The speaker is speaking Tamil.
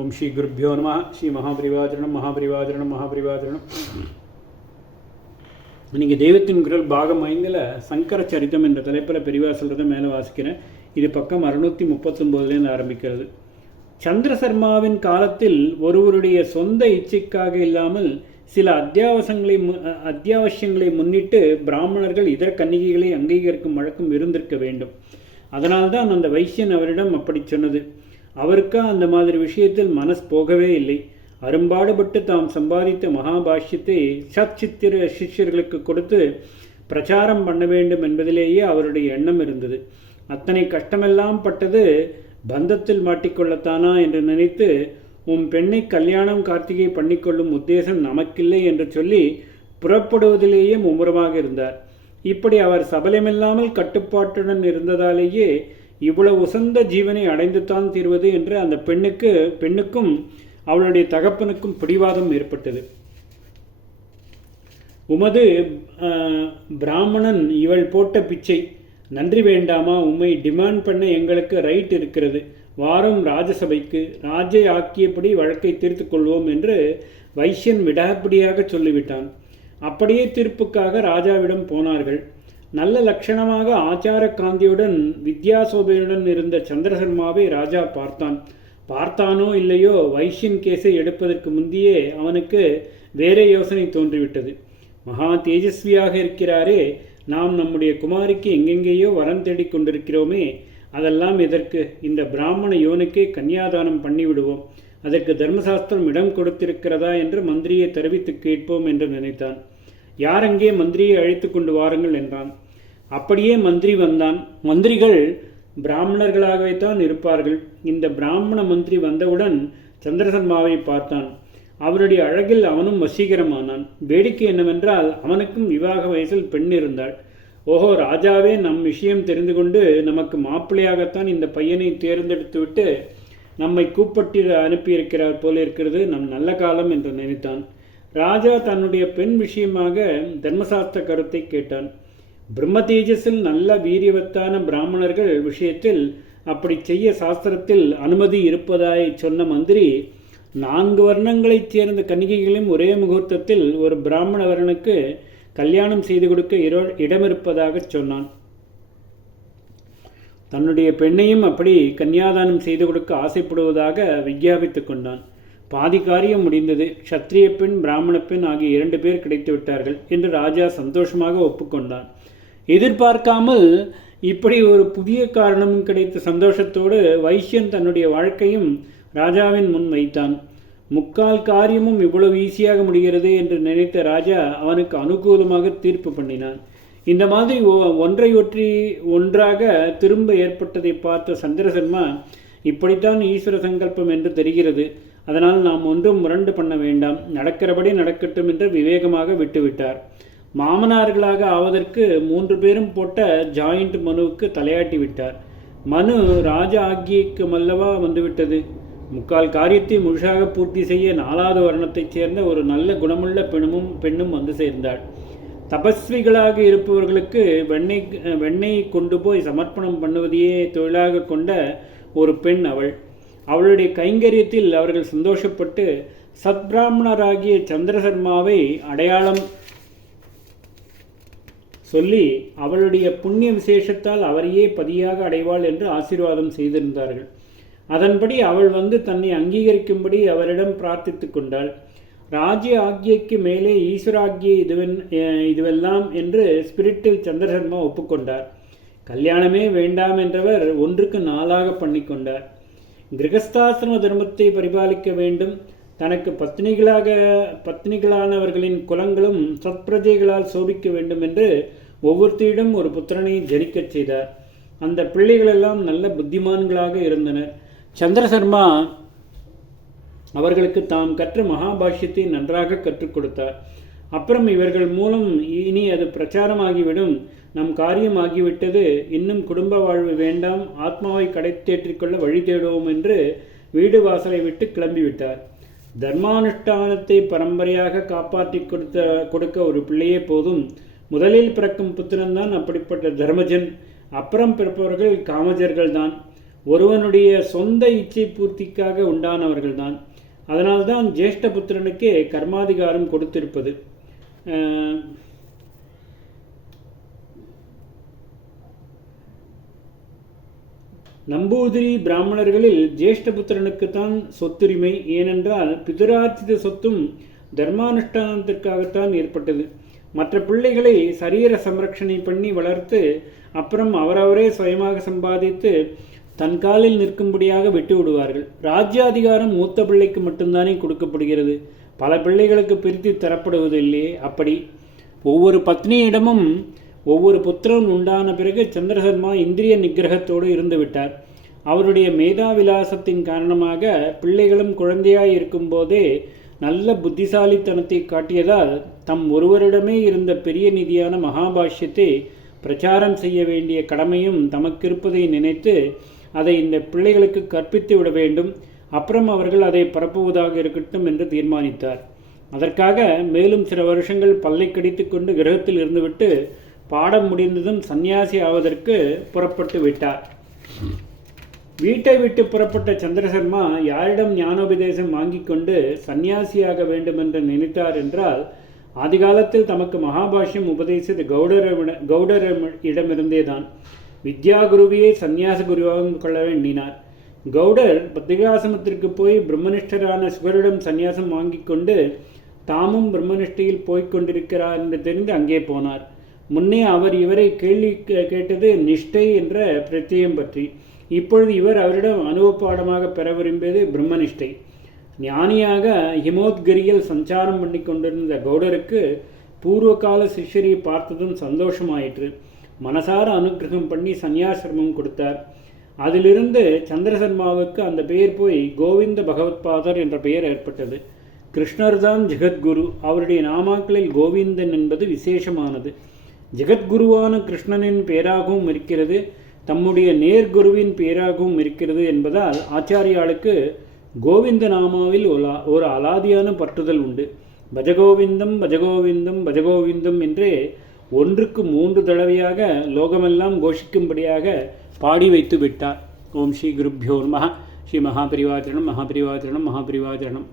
ஓம் ஸ்ரீ குருப்பியோ நம. ஸ்ரீ மகாபரிவாஜனம் மகாபரிவாஜனம் மகாபரிவாஜனம். இன்றைக்கி தெய்வத்தின் குரல் பாகம் 5ல் சங்கர சரித்தம் என்ற தலைப்பில் பெரிவா சொல்கிறத மேலே வாசிக்கிறேன். இது பக்கம் 639 ஆரம்பிக்கிறது. சந்திரசர்மாவின் காலத்தில் ஒருவருடைய சொந்த இச்சைக்காக இல்லாமல் சில அத்தியாவசியங்களை முன்னிட்டு பிராமணர்கள் இதர கன்னிகைகளை அங்கீகரிக்கும் வழக்கம் இருந்திருக்க வேண்டும். அதனால்தான் அந்த வைசியன் அவரிடம் அப்படி சொன்னது. அவருக்கா அந்த மாதிரி விஷயத்தில் மனசு போகவே இல்லை. அரும்பாடுபட்டு தாம் சம்பாதித்த மகாபாஷ்யத்தை சச்சித்திர சிஷ்யர்களுக்கு கொடுத்து பிரச்சாரம் பண்ண வேண்டும் என்பதிலேயே அவருடைய எண்ணம் இருந்தது. அத்தனை கஷ்டமெல்லாம் பட்டது பந்தத்தில் மாட்டிக்கொள்ளத்தானா என்று நினைத்து, உன் பெண்ணை கல்யாணம் கார்த்திகை பண்ணிக்கொள்ளும் உத்தேசம் நமக்கில்லை என்று சொல்லி புறப்படுவதிலேயே மும்முரமாக இருந்தார். இப்படி அவர் சபலமில்லாமல் கட்டுப்பாட்டுடன் இருந்ததாலேயே இவ்வளவு உசந்த ஜீவனை அடைந்துதான் தீர்வது என்று அந்த பெண்ணுக்கும் அவளுடைய தகப்பனுக்கும் பிடிவாதம் ஏற்பட்டது. உமது பிராமணன் இவள் போட்ட பிச்சை நன்றி வேண்டாமா? உம்மை டிமாண்ட் பண்ண எங்களுக்கு ரைட் இருக்கிறது. வாரம் ராஜசபைக்கு ராஜை ஆக்கியபடி வழக்கை தீர்த்து கொள்வோம் என்று வைசியன் விடாப்பிடியாக சொல்லிவிட்டான். அப்படியே தீர்ப்புக்காக ராஜாவிடம் போனார்கள். நல்ல லட்சணமாக ஆச்சார காந்தியுடன் வித்யாசோபையுடன் இருந்த சந்திரசர்மாவை ராஜா பார்த்தானோ இல்லையோ, வைசியன் கேஸை எடுப்பதற்கு முந்தையே அவனுக்கு வேறே யோசனை தோன்றிவிட்டது. மகா தேஜஸ்வியாக இருக்கிறாரே, நாம் நம்முடைய குமாரிக்கு எங்கெங்கேயோ வரம் தேடிக் கொண்டிருக்கிறோமே, அதெல்லாம் எதற்கு? இந்த பிராமண யோனுக்கே கன்னியாதானம் பண்ணிவிடுவோம். அதற்கு தர்மசாஸ்திரம் இடம் கொடுத்திருக்கிறதா என்று மந்திரியை தெரிவித்து கேட்போம் என்று நினைத்தான். யாரெங்கே மந்திரியை அழைத்து கொண்டு வாருங்கள் என்றான். அப்படியே மந்திரி வந்தான். மந்திரிகள் பிராமணர்களாகவே தான் இருப்பார்கள். இந்த பிராமண மந்திரி வந்தவுடன் சந்திரசர்மாவை பார்த்தான். அவருடைய அழகில் அவனும் வசீகரமானான். வேடிக்கை என்னவென்றால், அவனுக்கும் விவாக வயசில் பெண் இருந்தாள். ஓஹோ, ராஜாவே நம் விஷயம் தெரிந்து கொண்டு நமக்கு மாப்பிள்ளையாகத்தான் இந்த பையனை தேர்ந்தெடுத்துவிட்டு நம்மை கூப்பிட்டு அனுப்பியிருக்கிறார் போல இருக்கிறது. நம் நல்ல காலம் என்று நினைத்தான். ராஜா தன்னுடைய பெண் விஷயமாக தர்மசாஸ்திர கருத்தை கேட்டான். பிரம்ம தேஜஸில் நல்ல வீரியவத்தான பிராமணர்கள் விஷயத்தில் அப்படி செய்ய சாஸ்திரத்தில் அனுமதி இருப்பதாய் சொன்ன மந்திரி, 4 வர்ணங்களைச் சேர்ந்த கன்னிகைகளையும் ஒரே முகூர்த்தத்தில் ஒரு பிராமண வர்ணனுக்கு கல்யாணம் செய்து கொடுக்க இடமிருப்பதாக சொன்னான். தன்னுடைய பெண்ணையும் அப்படி கன்னியாதானம் செய்து கொடுக்க ஆசைப்படுவதாக விஞ்ஞாபித்து கொண்டான். பாதி காரியம் முடிந்தது. க்ஷத்ரிய பெண், பிராமண பெண் ஆகிய 2 பேர் கிடைத்து விட்டார்கள் என்று ராஜா சந்தோஷமாக ஒப்புக்கொண்டான். எதிர்பார்க்காமல் இப்படி ஒரு புதிய காரணமும் கிடைத்த சந்தோஷத்தோடு வைசியன் தன்னுடைய வாழ்க்கையும் ராஜாவின் முன் வைத்தான். முக்கால் காரியமும் இவ்வளவு ஈஸியாக முடிகிறது என்று நினைத்த ராஜா அவனுக்கு அனுகூலமாக தீர்ப்பு பண்ணினான். இந்த மாதிரி ஒன்றாக திரும்ப ஏற்பட்டதை பார்த்த சந்திரசர்மா, இப்படித்தான் ஈஸ்வர சங்கல்பம் என்று தெரிகிறது. அதனால் நாம் ஒன்றும் முரண்டு பண்ண வேண்டாம், நடக்கிறபடி நடக்கட்டும் என்று விவேகமாக விட்டுவிட்டார். மாமனார்களாக ஆவதற்கு 3 பேரும் போட்ட ஜாயிண்ட் மனுவுக்கு தலையாட்டி விட்டார். மனு ராஜ ஆக்கியக்கு மல்லவா வந்துவிட்டது. முக்கால் காரியத்தை முழுசாக பூர்த்தி செய்ய 4வது வர்ணத்தைச் சேர்ந்த ஒரு நல்ல குணமுள்ள பெண்ணும் வந்து சேர்ந்தாள். தபஸ்விகளாக இருப்பவர்களுக்கு வெண்ணெய் கொண்டு போய் சமர்ப்பணம் பண்ணுவதையே தொழிலாக கொண்ட ஒரு பெண் அவள். அவளுடைய கைங்கரியத்தில் அவர்கள் சந்தோஷப்பட்டு சத்பிராமணராகிய சந்திரசர்மாவை அடையாளம் சொல்லி அவளுடைய புண்ணிய விசேஷத்தால் அவரையே பதியாக அடைவாள் என்று ஆசீர்வாதம் செய்திருந்தார்கள். அதன்படி அவள் வந்து தன்னை அங்கீகரிக்கும்படி அவரிடம் பிரார்த்தித்து கொண்டாள். ராஜ்ய ஆக்கியைக்கு மேலே ஈஸ்வராக்கியை இதுவெல்லாம் என்று ஸ்பிரிட்டில் சந்திரசர்மா ஒப்புக்கொண்டார். கல்யாணமே வேண்டாம் என்றவர் 1க்கு 4ஆக பண்ணி கொண்டார். கிரகஸ்தாசிரம தர்மத்தை பரிபாலிக்க வேண்டும். தனக்கு பத்னிகளானவர்களின் குலங்களும் சத்பிரஜைகளால் சோபிக்க வேண்டும் என்று ஒவ்வொருத்தியிடம் ஒரு புத்திரனை ஜனிக்கச் செய்தார். அந்த பிள்ளைகளெல்லாம் நல்ல புத்திமான்களாக இருந்தனர். சந்திரசர்மா அவர்களுக்கு தாம் கற்ற மகாபாஷ்யத்தை நன்றாக கற்றுக் கொடுத்தார். அப்புறம் இவர்கள் மூலம் இனி அது பிரச்சாரமாகிவிடும், நம் காரியமாகிவிட்டது, இன்னும் குடும்ப வாழ்வு வேண்டாம், ஆத்மாவை கடை தேற்றிக்கொள்ள வழி தேடுவோம் என்று வீடு வாசலை விட்டு கிளம்பிவிட்டார். தர்மானுஷ்டானத்தை பரம்பரையாக காப்பாற்றி கொடுக்க ஒரு பிள்ளையே போதும். முதலில் பிறக்கும் புத்திரன்தான் அப்படிப்பட்ட தர்மஜன். அப்புறம் பிறப்பவர்கள் காமஜர்கள் தான். ஒருவனுடைய சொந்த இச்சை பூர்த்திக்காக உண்டானவர்கள்தான். அதனால்தான் ஜேஷ்டபுத்திரனுக்கே கர்மாதிகாரம் கொடுத்திருப்பது. நம்பூதிரி பிராமணர்களில் ஜேஷ்டபுத்திரனுக்குத்தான் சொத்துரிமை. ஏனென்றால் பிதுரார்த்தித சொத்தும் தர்மானுஷ்டானத்திற்காகத்தான் ஏற்பட்டது. மற்ற பிள்ளைகளை சரீர சம்ரட்சணை பண்ணி வளர்த்து அப்புறம் அவரவரே சுயமாக சம்பாதித்து தன் காலில் நிற்கும்படியாக விட்டு விடுவார்கள். ராஜ்யாதிகாரம் மூத்த பிள்ளைக்கு மட்டும்தானே கொடுக்கப்படுகிறது, பல பிள்ளைகளுக்கு பிரித்து தரப்படுவதில்லையே. அப்படி ஒவ்வொரு பத்னியிடமும் ஒவ்வொரு புத்திரன் உண்டான பிறகு சந்திரசர்மா இந்திரிய நிகிரகத்தோடு இருந்து விட்டார். அவருடைய மேதாவிலாசத்தின் காரணமாக பிள்ளைகளும் குழந்தையாய் இருக்கும்போதே நல்ல புத்திசாலித்தனத்தை காட்டியதால் தம் ஒருவரிடமே இருந்த பெரிய நிதியான மகாபாஷ்யத்தை பிரச்சாரம் செய்ய வேண்டிய கடமையும் தமக்கிருப்பதை நினைத்து அதை இந்த பிள்ளைகளுக்கு கற்பித்து விட வேண்டும். அப்புறம் அவர்கள் அதை பரப்புவதாக இருக்கட்டும் என்று தீர்மானித்தார். அதற்காக மேலும் சில வருஷங்கள் பல்லை கடித்து கொண்டு கிரகத்தில் இருந்துவிட்டு பாடம் முடிந்ததும் சந்நியாசி ஆவதற்கு புறப்பட்டு விட்டார். வீட்டை விட்டு புறப்பட்ட சந்திரசர்மா யாரிடம் ஞானோபதேசம் வாங்கி கொண்டு சந்நியாசியாக வேண்டுமென்று நினைத்தார் என்றால், ஆதிகாலத்தில் தமக்கு மகாபாஷ்யம் உபதேசித்த கௌடரிடமிருந்தேதான். வித்யா குருவியை சந்நியாச குருவாக கொள்ள வேண்டினார். கௌடர் பத்திரிகாசிரமத்திற்கு போய் பிரம்மனிஷ்டரான சுகரிடம் சந்நியாசம் வாங்கி கொண்டு தாமும் பிரம்மனிஷ்டையில் போய்கொண்டிருக்கிறார் என்று தெரிந்து அங்கே போனார். முன்னே அவர் இவரை கேள்வி கேட்டது நிஷ்டை என்ற பிரத்யம் பற்றி. இப்பொழுது இவர் அவரிடம் அனுபவப்பாடமாக பெற விரும்பியது பிரம்மனிஷ்டை. ஞானியாக ஹிமோத்கிரியில் சஞ்சாரம் பண்ணி கொண்டிருந்த கௌடருக்கு பூர்வகால சிஷ்யரை பார்த்ததும் சந்தோஷமாயிற்று. மனசார அனுகிரகம் பண்ணி சந்நியாசிரமம் கொடுத்தார். அதிலிருந்து சந்திரசர்மாவுக்கு அந்த பெயர் போய் கோவிந்த பகவத்பாதர் என்ற பெயர் ஏற்பட்டது. கிருஷ்ணர் தான் ஜெகத்குரு. அவருடைய நாமாக்களில் கோவிந்தன் என்பது விசேஷமானது. ஜெகத்குருவான கிருஷ்ணனின் பெயராகவும் இருக்கிறது, தம்முடைய நேர்குருவின் பெயராகவும் இருக்கிறது என்பதால் ஆச்சாரியாளுக்கு கோவிந்த நாமாவில் ஒரு அலாதியான பற்றுதல் உண்டு. பஜகோவிந்தம் பஜகோவிந்தம் பஜகோவிந்தம் என்றே ஒன்றுக்கு 3 தடவையாக லோகமெல்லாம் கோஷிக்கும்படியாக பாடி வைத்து விட்டார். ஓம் ஸ்ரீ குருப்யோ நமः. ஸ்ரீ மகாபரிவாச்சரணம் மகாபரிவாச்சரணம் மகாபரிவாச்சரணம்.